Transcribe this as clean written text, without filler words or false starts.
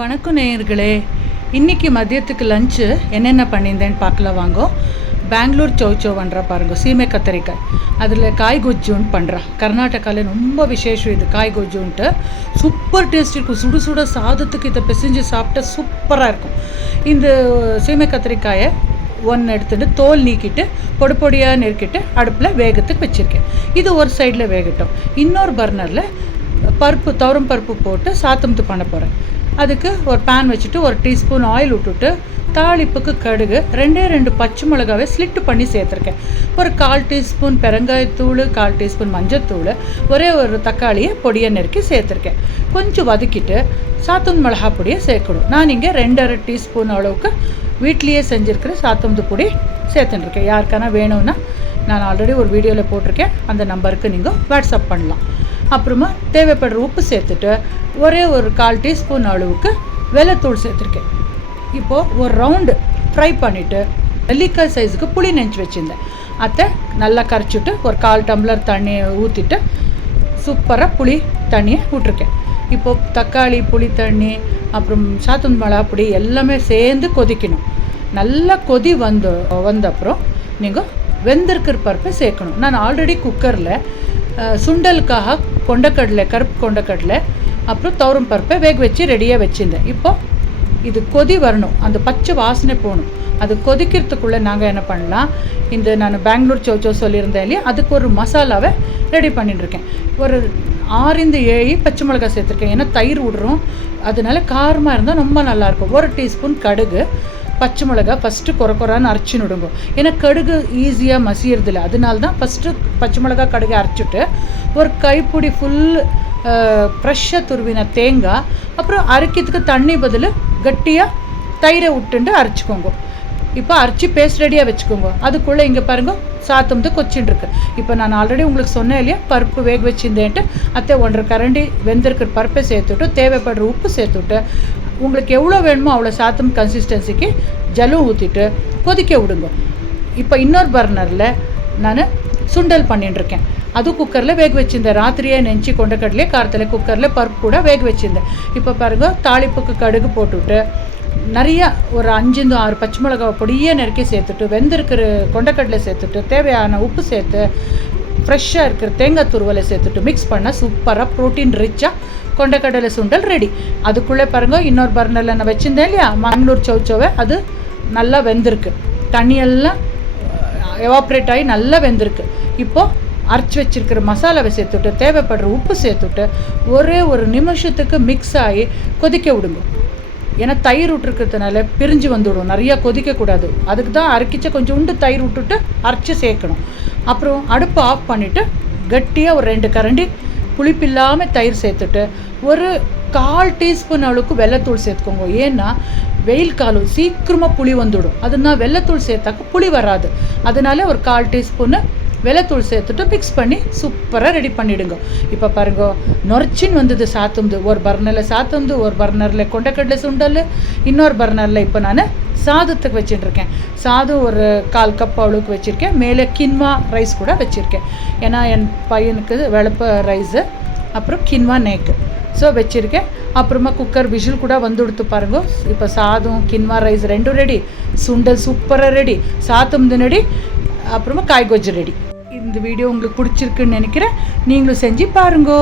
வணக்கம் நேயர்களே. இன்றைக்கி மதியத்துக்கு லஞ்சு என்னென்ன பண்ணியிருந்தேன்னு பார்க்கலாம் வாங்கோ. பெங்களூர் சௌச்சோ பண்ணுறா பாருங்க, சீமை கத்தரிக்காய். அதில் காய் கொஜ்ஜுன்னு பண்ணுறா. கர்நாடகாவில் ரொம்ப விசேஷம் இது காய் கொஜ்ஜுன்ட்டு. சூப்பர் டேஸ்ட் இருக்கும். சுடு சுட சாதத்துக்கு இதை பிசைஞ்சு சாப்பிட்டா சூப்பராக இருக்கும். இந்த சீமை கத்திரிக்காயை ஒன்று எடுத்துகிட்டு தோல் நீக்கிட்டு பொடி பொடியாக நெருக்கிட்டு அடுப்பில் வேகத்துக்கு வச்சுருக்கேன். இது ஒரு சைடில் வேகட்டும். இன்னொரு பர்னரில் துவரம் பருப்பு போட்டு சாத்தம்து பண்ண போகிறேன். அதுக்கு ஒரு பேன் வச்சுட்டு ஒரு டீஸ்பூன் ஆயில் விட்டுட்டு தாளிப்புக்கு கடுகு, ரெண்டு பச்சை மிளகாவை ஸ்லிட்டு பண்ணி சேர்த்துருக்கேன். ஒரு 1/4 டீஸ்பூன் பெருங்காயத்தூள், 1/4 டீஸ்பூன் மஞ்சத்தூள், ஒரு தக்காளியை பொடியை நெருக்கி சேர்த்துருக்கேன். கொஞ்சம் வதக்கிட்டு சாத்தம் மிளகா பொடியை சேர்க்கணும். நான் இங்கே 2.5 டீஸ்பூன் அளவுக்கு வீட்லேயே செஞ்சுருக்கிற சாத்தம்து பொடி சேர்த்துட்டுருக்கேன். யாருக்கானா வேணும்னா நான் ஆல்ரெடி ஒரு வீடியோவில் போட்டிருக்கேன், அந்த நம்பருக்கு நீங்கள் வாட்ஸ்அப் பண்ணலாம். அப்புறமா தேவைப்படுற உப்பு சேர்த்துட்டு ஒரு 1/4 டீஸ்பூன் அளவுக்கு வெள்ளைத்தூள் சேர்த்துருக்கேன். இப்போது ஒரு ரவுண்டு ஃப்ரை பண்ணிவிட்டு நெல்லிக்காய் சைஸுக்கு புளி நெஞ்சு வச்சுருந்தேன். அதை நல்லா கரைச்சிட்டு ஒரு 1/4 டம்ளர் தண்ணியை ஊற்றிட்டு சூப்பராக புளி தண்ணியை விட்ருக்கேன். இப்போது தக்காளி, புளி தண்ணி, அப்புறம் சாத்தம் மிளகா பொடி எல்லாமே சேர்ந்து கொதிக்கணும். நல்லா கொதி வந்த அப்புறம் நீங்கள் வெந்திருக்கிற பருப்பை சேர்க்கணும். நான் ஆல்ரெடி குக்கரில் சுண்டலுக்காக கொண்டக்கடலை, கருப்பு கொண்டக்கடலை, அப்புறம் துவரம் பருப்பை வேக வச்சு ரெடியாக வச்சுருந்தேன். இப்போது இது கொதி வரணும், அந்த பச்சை வாசனை போகணும். அது கொதிக்கிறதுக்குள்ளே நாங்கள் என்ன பண்ணலாம், இந்த நான் பெங்களூர் சௌச்சோ சொல்லியிருந்தேன் இல்லையா, அதுக்கு ஒரு மசாலாவை ரெடி பண்ணிட்டுருக்கேன். ஒரு 6-7 பச்சை மிளகாய் சேர்த்துருக்கேன். ஏன்னா தயிர் விடுறோம், அதனால காரமாக இருந்தால் ரொம்ப நல்லாயிருக்கும். 1 டீஸ்பூன் கடுகு, பச்சை மிளகா ஃபஸ்ட்டு குறைன்னு அரைச்சின்னு விடுங்க. ஏன்னா கடுகு ஈஸியாக மசியறதில்ல, அதனால தான் ஃபஸ்ட்டு பச்சை மிளகா கடுகு அரைச்சிட்டு ஒரு கைப்பிடி ஃபுல் ஃப்ரெஷ்ஷாக துருவின தேங்காய், அப்புறம் அரைக்கிறதுக்கு தண்ணி பதில் கட்டியாக தயிரை விட்டுண்டு அரைச்சிக்கோங்க. இப்போ அரைச்சி பேஸ்ட் ரெடியாக வச்சுக்கோங்க. அதுக்குள்ளே இங்கே பாருங்கள் சாத்தம்து கொச்சின்ட்டுருக்கு. இப்போ நான் ஆல்ரெடி உங்களுக்கு சொன்னேன் இல்லையா, பருப்பு வேக வச்சுருந்தேன்ட்டு அத்தை 1.5 கரண்டி வெந்திருக்கிற பருப்பை சேர்த்துட்டு தேவைப்படுற உப்பு சேர்த்துட்டு உங்களுக்கு எவ்வளோ வேணுமோ அவ்வளோ சாத்தம் கன்சிஸ்டன்சிக்கு ஜலம் ஊற்றிட்டு கொதிக்க விடுங்க. இப்போ இன்னொரு பர்னரில் நான் சுண்டல் பண்ணிட்டுருக்கேன். அது குக்கரில் வேக வச்சுருந்தேன். ராத்திரியே நெஞ்சு கொண்டக்கடலையே காரத்தில் குக்கரில் பருப்பு கூட வேக வச்சுருந்தேன். இப்போ பாருங்கள் தாளிப்புக்கு கடுகு போட்டுவிட்டு நிறையா ஒரு 5-6 பச்சை மிளகாவை பொடியே நெருக்கி சேர்த்துட்டு வெந்திருக்கிற கொண்டக்கடலை சேர்த்துட்டு தேவையான உப்பு சேர்த்து ஃப்ரெஷ்ஷாக இருக்கிற தேங்காய் துருவலை சேர்த்துட்டு மிக்ஸ் பண்ணால் சூப்பராக ப்ரோட்டீன் ரிச்சாக கொண்டக்கடலை சுண்டல் ரெடி. அதுக்குள்ளே பாருங்கள் இன்னொரு பர்னரில் நான் வச்சுருந்தேன் இல்லையா பெங்களூர் சௌச்சோவை, அது நல்லா வெந்திருக்கு. தண்ணியெல்லாம் எவாப்ரேட் ஆகி நல்லா வெந்திருக்கு. இப்போது அரைச்சி வச்சுருக்கிற மசாலாவை சேர்த்துட்டு தேவைப்படுற உப்பு சேர்த்துட்டு ஒரு நிமிஷத்துக்கு மிக்ஸ் ஆகி கொதிக்க விடுங்க. ஏன்னா தயிர் விட்டுருக்கிறதுனால பிரிஞ்சு வந்துவிடும், நிறையா கொதிக்கக்கூடாது. அதுக்கு தான் அரைக்கிச்ச கொஞ்சோண்டு தயிர் விட்டுட்டு அரைச்சி சேர்க்கணும். அப்புறம் அடுப்பு ஆஃப் பண்ணிவிட்டு கட்டியாக ஒரு 2 கரண்டி புளிப்பில்லாமல் தயிர் சேர்த்துட்டு ஒரு 1/4 டீஸ்பூன் அளவுக்கு வெள்ளைத்தூள் சேர்த்துக்கோங்க. ஏன்னா வெயில் காலம் சீக்கிரமாக புளி வந்துவிடும், அதுனா வெள்ளைத்தூள் சேர்த்தாக்க புளி வராது. அதனால ஒரு 1/4 டீஸ்பூன்னு வெள்ளைத்தூள் சேர்த்துட்டு மிக்ஸ் பண்ணி சூப்பராக ரெடி பண்ணிவிடுங்க. இப்போ பாருங்க நொறைச்சின்னு வந்தது சாத்தம்து. ஒரு பர்னரில் சாத்தம்து, ஒரு பர்னரில் கொண்டக்கடலை சுண்டல், இன்னொரு பர்னரில் இப்போ நான் சாதத்துக்கு வச்சுட்டுருக்கேன். சாதம் ஒரு 1/4 கப் அளவுக்கு வச்சுருக்கேன். மேலே கின்வா ரைஸ் கூட வச்சுருக்கேன். ஏன்னா என் பையனுக்கு வெளுப்ப ரைஸு அப்புறம் கின்வா நேக்கு வச்சுருக்கேன். அப்புறமா குக்கர் விசில் கூட வந்து கொடுத்து பாருங்க. இப்போ சாதம், கின்வா ரைஸ் ரெண்டும் ரெடி, சுண்டல் சூப்பராக ரெடி, சாத்தம்து ரெடி, அப்புறமா காய் கொஜ்ஜு ரெடி. இந்த வீடியோ உங்களுக்கு பிடிச்சிருக்குன்னு நினைக்கிறேன். நீங்களும் செஞ்சு பாருங்கோ.